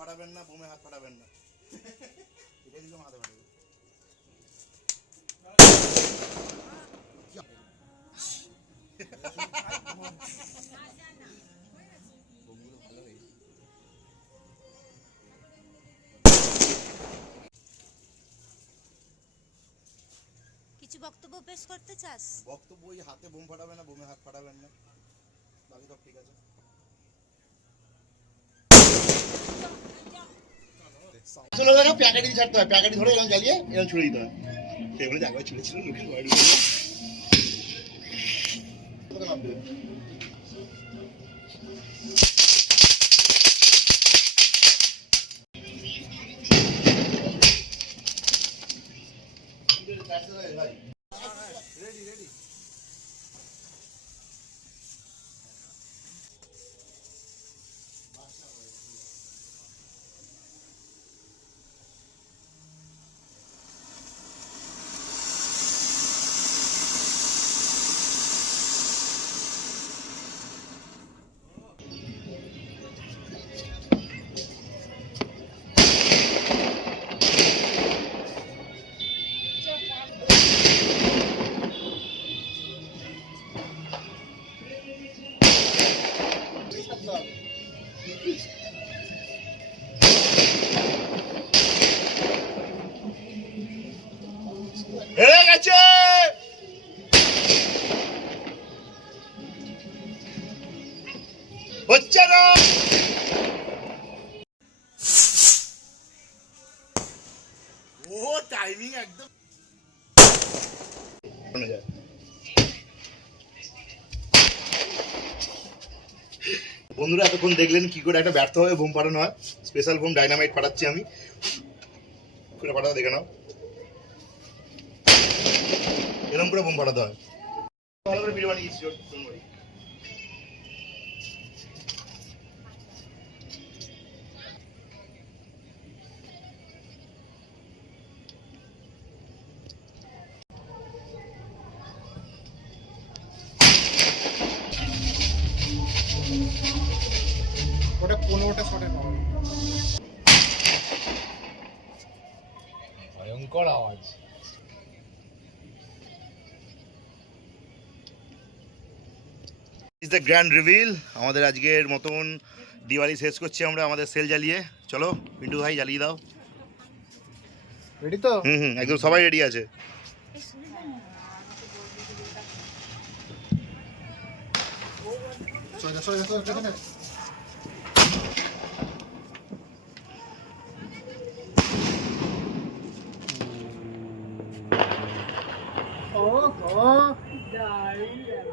ফাটাবেন না, বোমে হাত ফাটাবেন না। এটা দিকে মাথা ফাটাবে। কিছু বক্তব্য পেশ করতে চাস? বক্তব্য ওই হাতে বোম ফাটাবেন না, বোমে হাত ফাটাবেন না, বাকি সব ঠিক আছে। আসলে দেখো প্যাকেটই ছাড়তে হয়, প্যাকেটই ধরে এরকম জ্বালিয়ে এরকম ছুড়ে দিতে হয়। সেগুলো জায়গায় ছুড়েছিল লোকের বাড়ি। Ready ready. হেরে গেছে। হচ্ছে না। ও টাইমিং একদম। বন্ধুরা এতক্ষণ দেখলেন কি করে একটা ব্যর্থভাবে বোম ফাটানো হয়। স্পেশাল বোম ডাইনামাইট ফাটাচ্ছি আমি, করে ফাটাতে দেখে নাও। এরকম করে বোম ফাটাতে হয়। ভালো করে ভিডিও বানিয়েছি। ওটা 15টা শটের পাওয়া, ভয়ঙ্কর আওয়াজ। Is the grand reveal. আমাদের আজকের মতন দিওয়ালি শেষ করছি আমরা আমাদের সেল জ্বালিয়ে। চলো পিন্টু ভাই জ্বালিয়ে দাও। রেডি তো? হুম, একদম সবাই রেডি আছে। দারুণ।